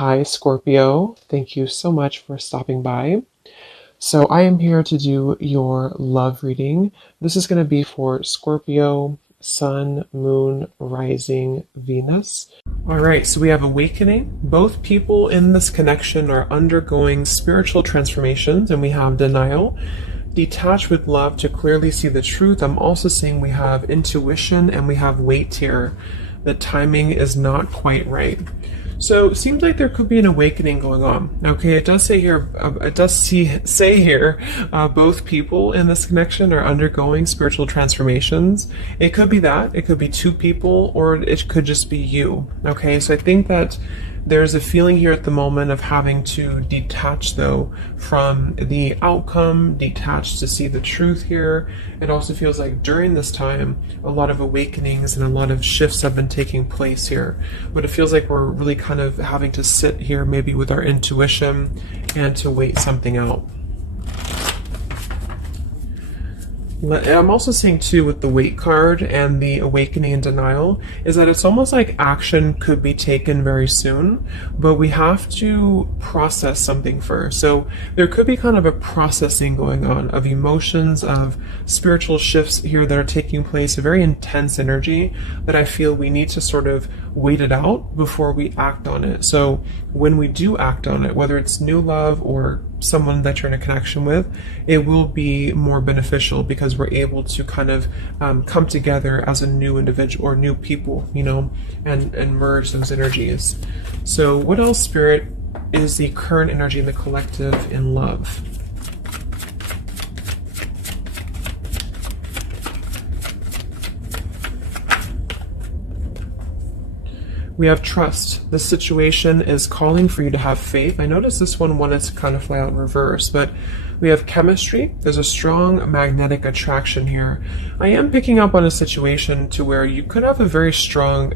Hi, Scorpio. Thank you so much for stopping by. So, I am here to do your love reading. This is going to be for Scorpio, Sun, Moon, Rising, Venus. All right, so we have awakening. Both people in this connection are undergoing spiritual transformations, and we have denial. Detach with love to clearly see the truth. I'm also seeing we have intuition and we have weight here. The timing is not quite right. So it seems like there could be an awakening going on. Okay, it does say here, both people in this connection are undergoing spiritual transformations. It could be that, it could be two people, or it could just be you. Okay, so I think that there's a feeling here at the moment of having to detach, though, from the outcome, detach to see the truth here. It also feels like during this time, a lot of awakenings and a lot of shifts have been taking place here. But it feels like we're really kind of having to sit here maybe with our intuition and to wait something out. I'm also seeing too with the weight card and the awakening and denial is that it's almost like action could be taken very soon, but we have to process something first. So there could be kind of a processing going on of emotions, of spiritual shifts here that are taking place, a very intense energy that I feel we need to sort of wait it out before we act on it. So when we do act on it, whether it's new love or someone that you're in a connection with, it will be more beneficial because we're able to kind of come together as a new individual or new people, you know, and merge those energies. So what else, Spirit, is the current energy in the collective in love? We have trust. This situation is calling for you to have faith. I noticed this one wanted to kind of fly out in reverse, but we have chemistry. There's a strong magnetic attraction here. I am picking up on a situation to where you could have a very strong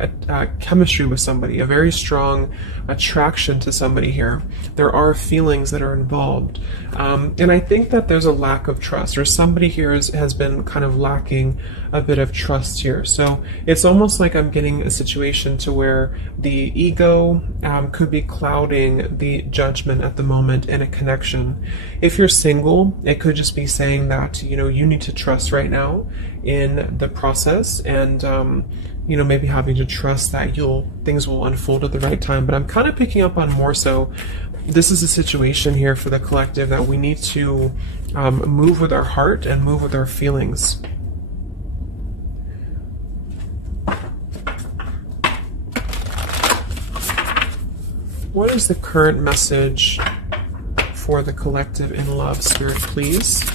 chemistry with somebody, a very strong attraction to somebody here. There are feelings that are involved. And I think that there's a lack of trust, or somebody here has been kind of lacking a bit of trust here. So it's almost like I'm getting a situation to where the ego could be clouding the judgment at the moment in a connection. If you're single, it could just be saying that, you know, you need to trust right now in the process, and you know, maybe having to trust that things will unfold at the right time. But I'm kind of picking up on more so this is a situation here for the collective that we need to move with our heart and move with our feelings. What is the current message for the collective in love, Spirit, please?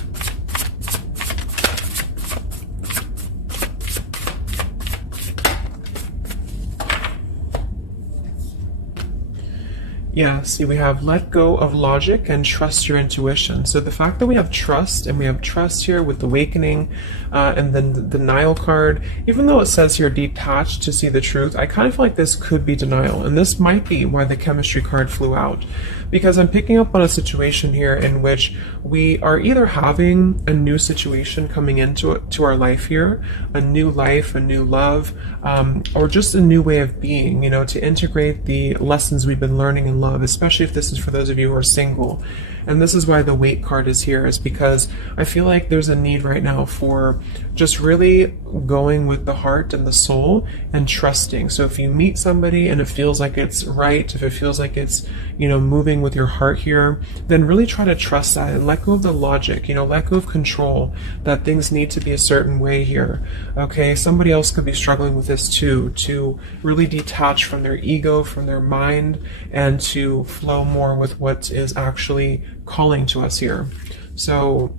Yeah, see, we have let go of logic and trust your intuition. So the fact that we have trust, and we have trust here with awakening, and then the denial card, even though it says here detached to see the truth, I kind of feel like this could be denial. And this might be why the chemistry card flew out. Because I'm picking up on a situation here in which we are either having a new situation coming into our life here, a new life, a new love, or just a new way of being, you know, to integrate the lessons we've been learning in love, especially if this is for those of you who are single. And this is why the weight card is here, is because I feel like there's a need right now for just really going with the heart and the soul and trusting. So if you meet somebody and it feels like it's right, if it feels like it's, you know, moving with your heart here, then really try to trust that and let go of the logic, you know, let go of control, that things need to be a certain way here. Okay, somebody else could be struggling with this too, to really detach from their ego, from their mind, and to flow more with what is actually calling to us here. So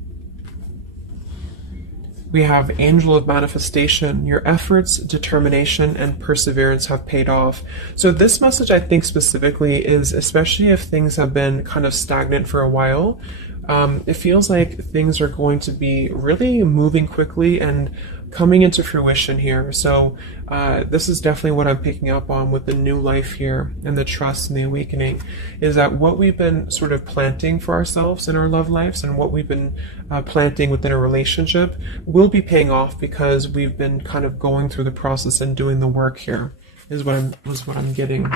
we have Angel of Manifestation. Your efforts, determination, and perseverance have paid off. So this message, I think specifically, is especially if things have been kind of stagnant for a while, it feels like things are going to be really moving quickly and coming into fruition here. So this is definitely what I'm picking up on with the new life here and the trust and the awakening, is that what we've been sort of planting for ourselves in our love lives and what we've been planting within a relationship will be paying off because we've been kind of going through the process and doing the work here, is what I'm getting.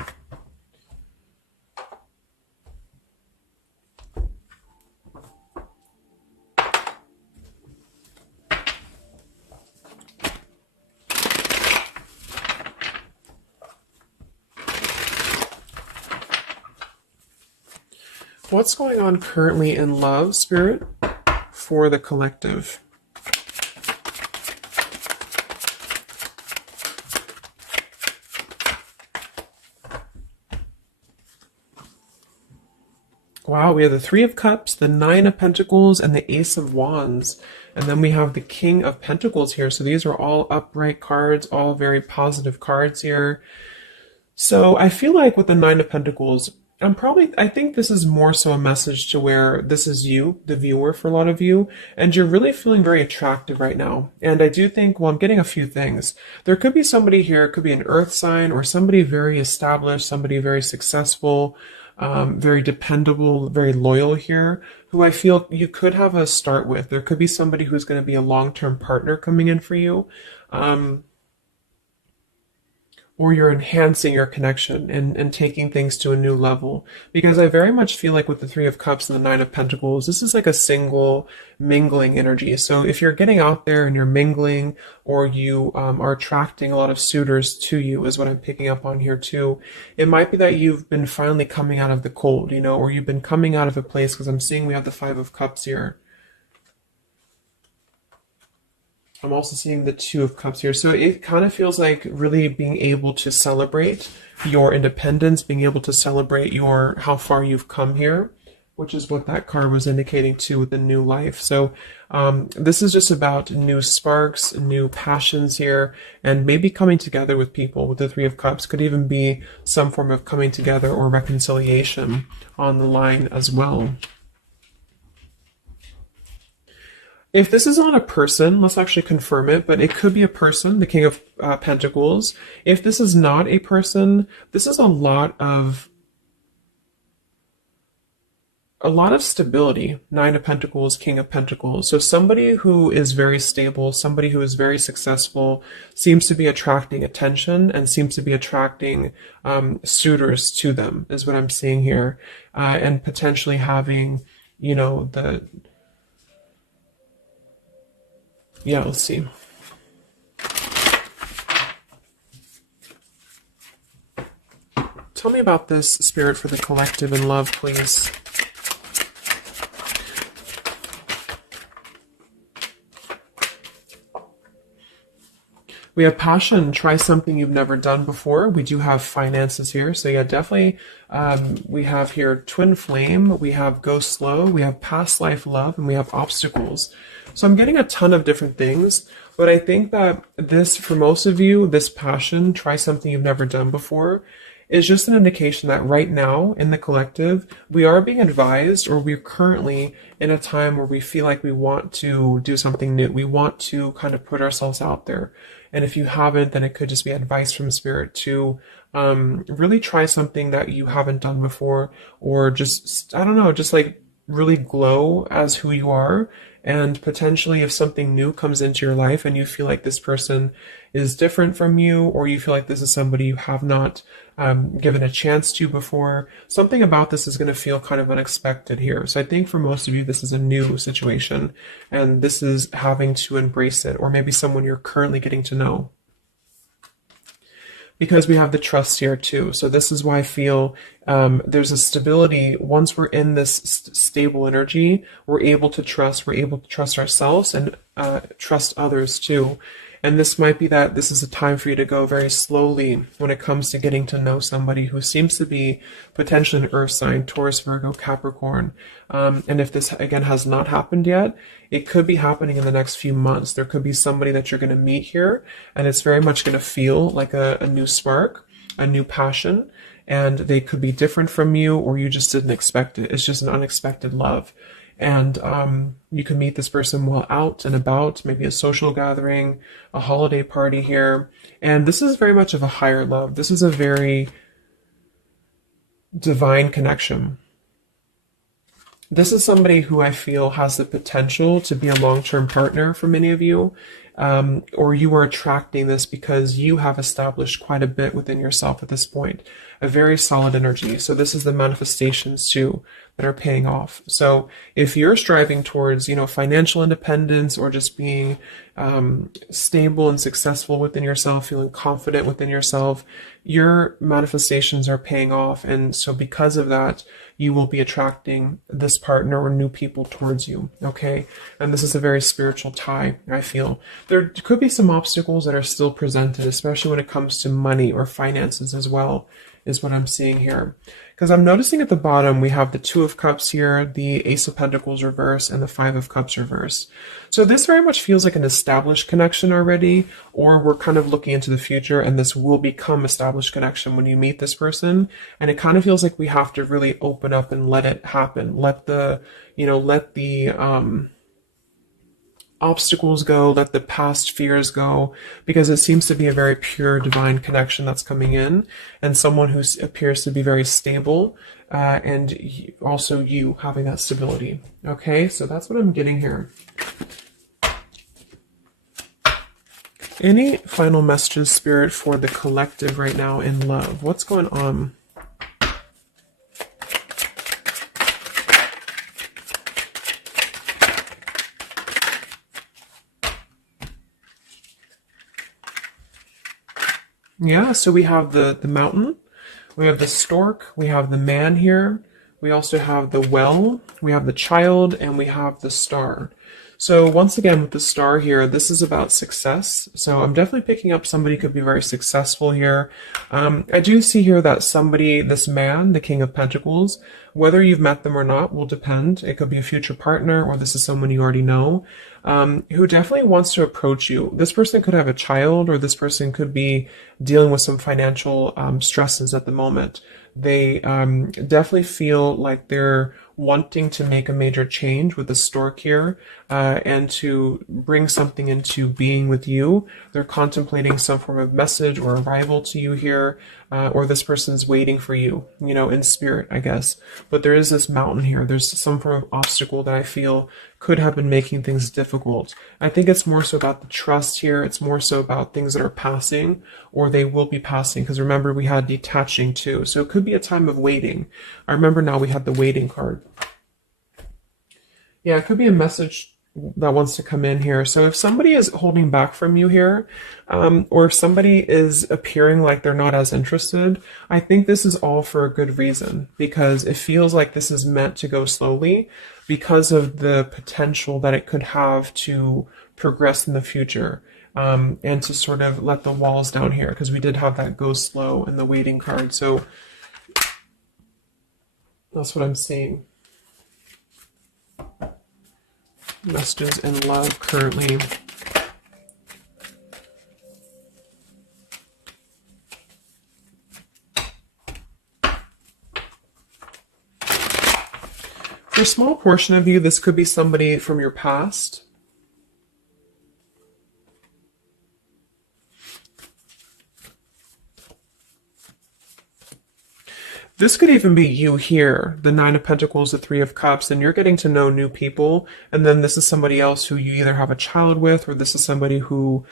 What's going on currently in love, Spirit, for the collective? Wow, we have the Three of Cups, the Nine of Pentacles, and the Ace of Wands. And then we have the King of Pentacles here. So these are all upright cards, all very positive cards here. So I feel like with the Nine of Pentacles, I think this is more so a message to where this is you, the viewer, for a lot of you, and you're really feeling very attractive right now. And I do think, well, I'm getting a few things. There could be somebody here, it could be an earth sign or somebody very established, somebody very successful, very dependable, very loyal here, who I feel you could have a start with. There could be somebody who's going to be a long-term partner coming in for you. Or you're enhancing your connection and taking things to a new level. Because I very much feel like with the Three of Cups and the Nine of Pentacles, this is like a single mingling energy. So if you're getting out there and you're mingling, or you are attracting a lot of suitors to you, is what I'm picking up on here too. It might be that you've been finally coming out of the cold, you know, or you've been coming out of a place, because I'm seeing we have the Five of Cups here. I'm also seeing the Two of Cups here. So it kind of feels like really being able to celebrate your independence, being able to celebrate your how far you've come here, which is what that card was indicating too with the new life. So this is just about new sparks, new passions here, and maybe coming together with people with the Three of Cups. Could even be some form of coming together or reconciliation on the line as well. If this is not a person, let's actually confirm it, but it could be a person, the King of Pentacles. If this is not a person, this is a lot of stability. Nine of Pentacles, King of Pentacles. So somebody who is very stable, somebody who is very successful, seems to be attracting attention and seems to be attracting suitors to them, is what I'm seeing here. And potentially having, you know, yeah, let's see. Tell me about this, Spirit, for the collective in love, please. We have passion. Try something you've never done before. We do have finances here. So yeah, definitely. We have here twin flame. We have go slow. We have past life love, and we have obstacles. So I'm getting a ton of different things, but I think that this, for most of you, this passion, try something you've never done before, is just an indication that right now in the collective, we are being advised, or we're currently in a time where we feel like we want to do something new. We want to kind of put ourselves out there. And if you haven't, then it could just be advice from Spirit to really try something that you haven't done before, or just, I don't know, just like really glow as who you are. And potentially if something new comes into your life and you feel like this person is different from you, or you feel like this is somebody you have not given a chance to before, something about this is going to feel kind of unexpected here. So I think for most of you, this is a new situation, and this is having to embrace it, or maybe someone you're currently getting to know. Because we have the trust here too. So this is why I feel there's a stability. Once we're in this stable energy, we're able to trust ourselves and trust others too. And this might be that this is a time for you to go very slowly when it comes to getting to know somebody who seems to be potentially an earth sign, Taurus, Virgo, Capricorn. And if this, again, has not happened yet, it could be happening in the next few months. There could be somebody that you're going to meet here, and it's very much going to feel like a new spark, a new passion, and they could be different from you, or you just didn't expect it. It's just an unexpected love. And you can meet this person while out and about, maybe a social gathering, a holiday party here. And this is very much of a higher love. This is a very divine connection. This is somebody who I feel has the potential to be a long-term partner for many of you, or you are attracting this because you have established quite a bit within yourself at this point, a very solid energy. So this is the manifestations too that are paying off. So if you're striving towards, you know, financial independence, or just being stable and successful within yourself, feeling confident within yourself, your manifestations are paying off. And so because of that, you will be attracting this partner or new people towards you, okay? And this is a very spiritual tie, I feel. There could be some obstacles that are still presented, especially when it comes to money or finances as well, is what I'm seeing here. Because I'm noticing at the bottom, we have the Two of Cups here, the Ace of Pentacles reverse, and the Five of Cups reverse. So this very much feels like an established connection already, or we're kind of looking into the future, and this will become established connection when you meet this person. And it kind of feels like we have to really open up and let it happen. Let the, obstacles go, let the past fears go, because it seems to be a very pure divine connection that's coming in, and someone who appears to be very stable, and also you having that stability. Okay, so that's what I'm getting here. Any final messages, Spirit, for the collective right now in love? What's going on? Yeah, so we have the mountain, we have the stork, we have the man here, we also have the well, we have the child, and we have the star. So once again, with the star here, this is about success. So I'm definitely picking up somebody could be very successful here. I do see here that somebody, this man, the King of Pentacles, whether you've met them or not will depend. It could be a future partner, or this is someone you already know, who definitely wants to approach you. This person could have a child, or this person could be dealing with some financial stresses at the moment. They definitely feel like they're wanting to make a major change with the stork here, and to bring something into being with you. They're contemplating some form of message or arrival to you here, or this person's waiting for you, in spirit, I guess. But there is this mountain here. There's some form of obstacle that I feel could have been making things difficult. I think it's more so about the trust here. It's more so about things that are passing, or they will be passing, because remember we had detaching too. So it could be a time of waiting. I remember now we had the waiting card. Yeah, it could be a message that wants to come in here. So if somebody is holding back from you here, or if somebody is appearing like they're not as interested, I think this is all for a good reason, because it feels like this is meant to go slowly because of the potential that it could have to progress in the future, and to sort of let the walls down here, because we did have that go slow in the waiting card. So that's what I'm seeing. Messages in love currently. For a small portion of you, this could be somebody from your past. This could even be you here, the Nine of Pentacles, the Three of Cups, and you're getting to know new people. And then this is somebody else who you either have a child with, or this is somebody who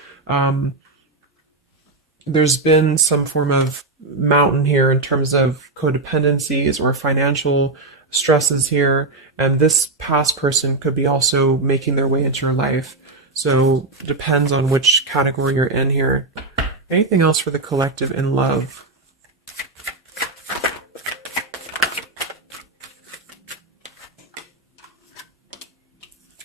there's been some form of mountain here in terms of codependencies or financial stresses here. And this past person could be also making their way into your life. So it depends on which category you're in here. Anything else for the collective in love?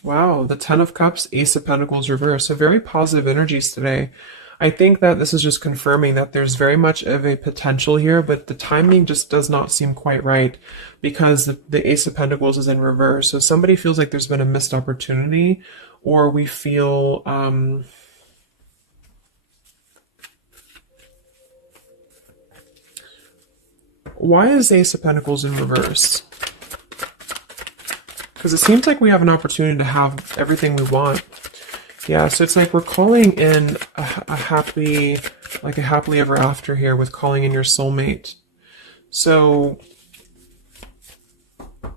Wow, the Ten of Cups, Ace of Pentacles reverse. So very positive energies today. I think that this is just confirming that there's very much of a potential here, but the timing just does not seem quite right, because the Ace of Pentacles is in reverse. So somebody feels like there's been a missed opportunity, or we feel why is Ace of Pentacles in reverse? Because it seems like we have an opportunity to have everything we want. Yeah, so it's like we're calling in a happily ever after here, with calling in your soulmate. So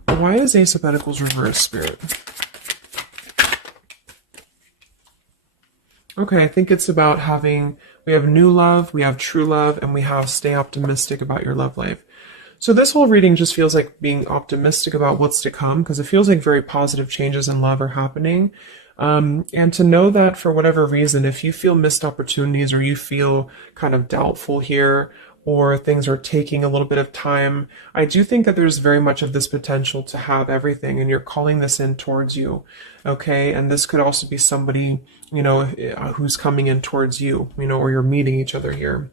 why is Ace of Pentacles reverse, Spirit? Okay, I think it's about we have new love, we have true love, and we have stay optimistic about your love life. So this whole reading just feels like being optimistic about what's to come, because it feels like very positive changes in love are happening. And to know that for whatever reason, if you feel missed opportunities or you feel kind of doubtful here, or things are taking a little bit of time, I do think that there's very much of this potential to have everything, and you're calling this in towards you, okay? And this could also be somebody, you know, who's coming in towards you, you know, or you're meeting each other here.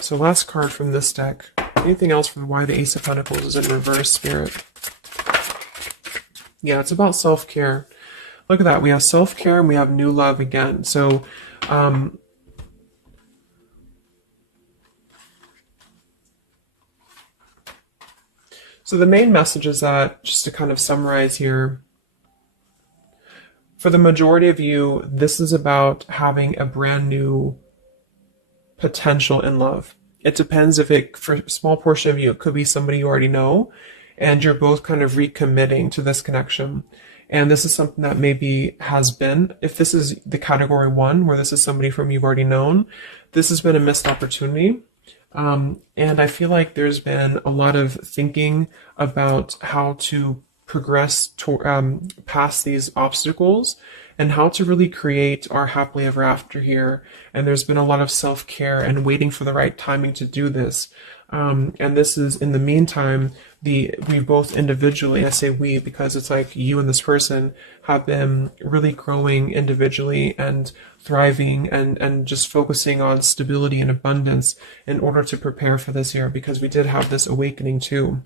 So last card from this deck. Anything else from why the Ace of Pentacles is in reverse, Spirit? Yeah, it's about self-care. Look at that. We have self-care and we have new love again. So, so the main message is that, just to kind of summarize here, for the majority of you, this is about having a brand new potential in love. It depends if it, for a small portion of you, it could be somebody you already know, and you're both kind of recommitting to this connection. And this is something that maybe has been, if this is the category 1, where this is somebody from you've already known, this has been a missed opportunity. And I feel like there's been a lot of thinking about how to progress to, past these obstacles and how to really create our happily ever after here. And there's been a lot of self-care and waiting for the right timing to do this. And this is, in the meantime, we both individually, I say we because it's like you and this person have been really growing individually and thriving and just focusing on stability and abundance in order to prepare for this year, because we did have this awakening too.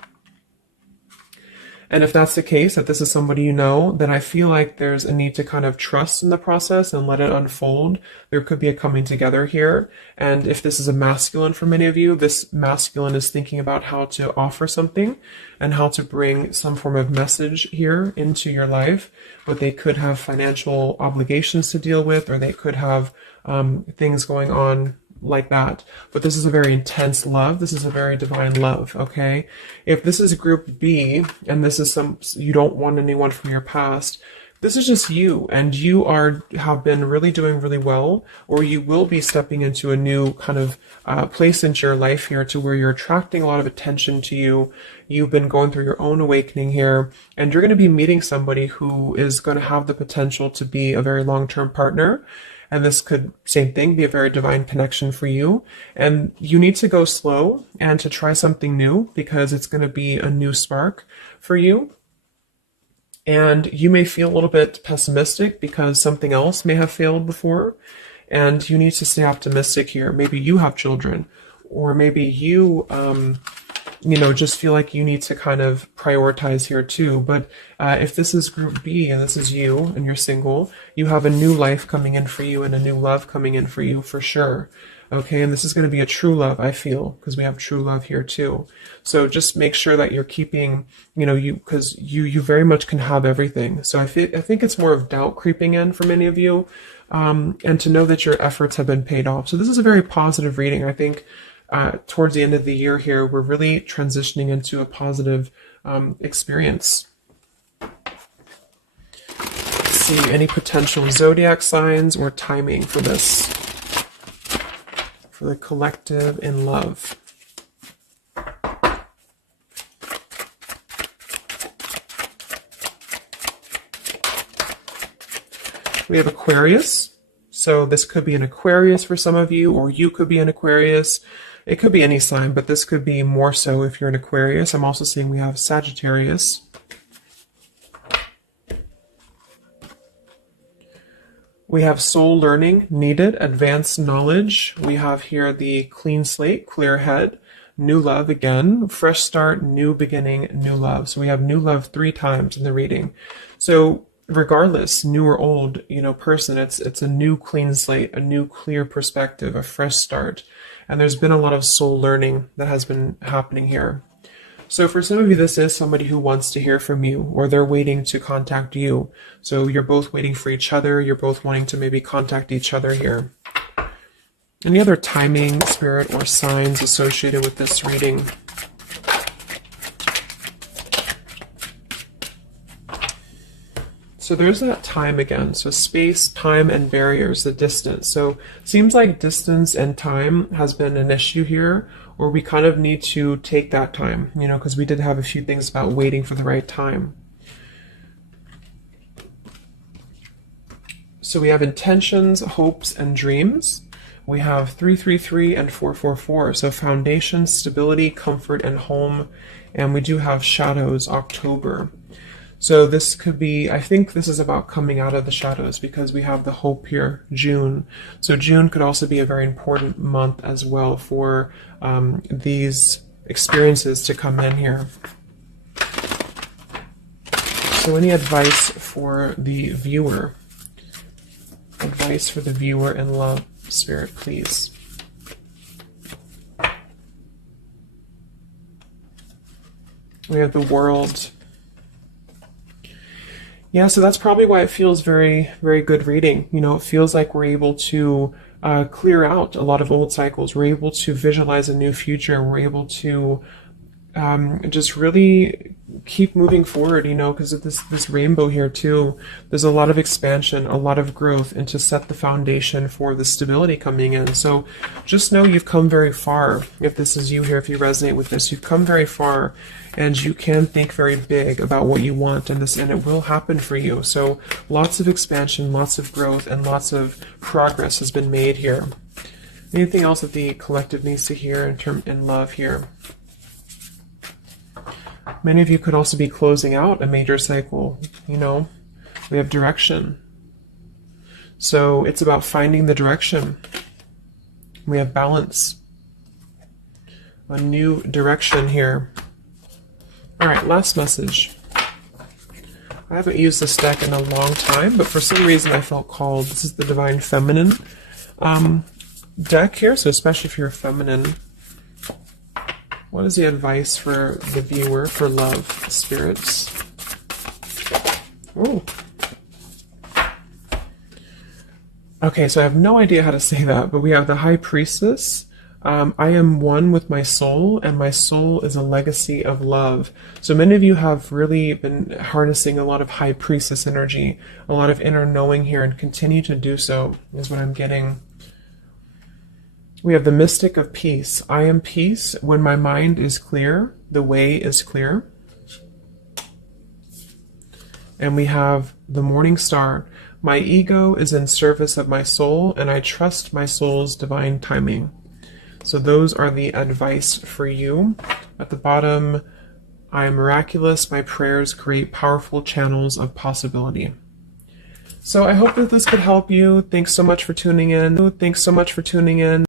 And if that's the case, that this is somebody you know, then I feel like there's a need to kind of trust in the process and let it unfold. There could be a coming together here. And if this is a masculine for many of you, this masculine is thinking about how to offer something and how to bring some form of message here into your life. But they could have financial obligations to deal with, or they could have things going on like that. But this is a very intense love. This is a very divine love, okay? If this is group B and this is you don't want anyone from your past, this is just you, and you have been really doing really well, or you will be stepping into a new kind of place into your life here, to where you're attracting a lot of attention to you. You've been going through your own awakening here, and you're going to be meeting somebody who is going to have the potential to be a very long-term partner. And this could, same thing, be a very divine connection for you. And you need to go slow and to try something new, because it's going to be a new spark for you. And you may feel a little bit pessimistic because something else may have failed before. And you need to stay optimistic here. Maybe you have children, or maybe you, just feel like you need to kind of prioritize here too. But if this is group B and this is you and you're single, you have a new life coming in for you and a new love coming in for you for sure. Okay, and this is going to be a true love, I feel, because we have true love here too. So just make sure that you're keeping, because you very much can have everything. So I think it's more of doubt creeping in for many of you, and to know that your efforts have been paid off. So this is a very positive reading. I think towards the end of the year here, we're really transitioning into a positive experience. Let's see, any potential zodiac signs or timing for this, for the collective in love. We have Aquarius. So this could be an Aquarius for some of you, or you could be an Aquarius. It could be any sign, but this could be more so if you're an Aquarius. I'm also seeing we have Sagittarius. We have soul learning needed, advanced knowledge. We have here the clean slate, clear head, new love again, fresh start, new beginning, new love. So we have new love 3 times in the reading. So regardless, new or old, person, it's a new clean slate, a new clear perspective, a fresh start. And there's been a lot of soul learning that has been happening here. So for some of you, this is somebody who wants to hear from you, or they're waiting to contact you. So you're both waiting for each other. You're both wanting to maybe contact each other here. Any other timing, spirit, or signs associated with this reading? So there's that time again. So space, time, and barriers, the distance. So seems like distance and time has been an issue here, or we kind of need to take that time, because we did have a few things about waiting for the right time. So we have intentions, hopes, and dreams. We have 333 and 444. So foundation, stability, comfort, and home. And we do have shadows, October. So this could be, I think this is about coming out of the shadows because we have the hope here, June. So June could also be a very important month as well for these experiences to come in here. So any advice for the viewer? Advice for the viewer in love, Spirit, please. We have the World. Yeah, so that's probably why it feels very, very good reading. You know, it feels like we're able to clear out a lot of old cycles. We're able to visualize a new future. We're able to just really keep moving forward, you know, because of this rainbow here too. There's a lot of expansion, a lot of growth, and to set the foundation for the stability coming in. So just know you've come very far. If this is you here, if you resonate with this, you've come very far, and you can think very big about what you want, and it will happen for you. So lots of expansion, lots of growth, and lots of progress has been made here. Anything else that the collective needs to hear in love here? Many of you could also be closing out a major cycle. You know, we have direction. So it's about finding the direction. We have balance. A new direction here. All right, last message. I haven't used this deck in a long time, but for some reason I felt called. This is the Divine Feminine deck here, so especially if you're feminine. What is the advice for the viewer for love, spirits? Ooh. Okay, so I have no idea how to say that, but we have the High Priestess. I am one with my soul, and my soul is a legacy of love. So many of you have really been harnessing a lot of High Priestess energy, a lot of inner knowing here, and continue to do so, is what I'm getting. We have the Mystic of Peace. I am peace. When my mind is clear, the way is clear. And we have the Morning Star. My ego is in service of my soul, and I trust my soul's divine timing. So those are the advice for you. At the bottom, I am miraculous. My prayers create powerful channels of possibility. So I hope that this could help you. Thanks so much for tuning in. Thanks so much for tuning in.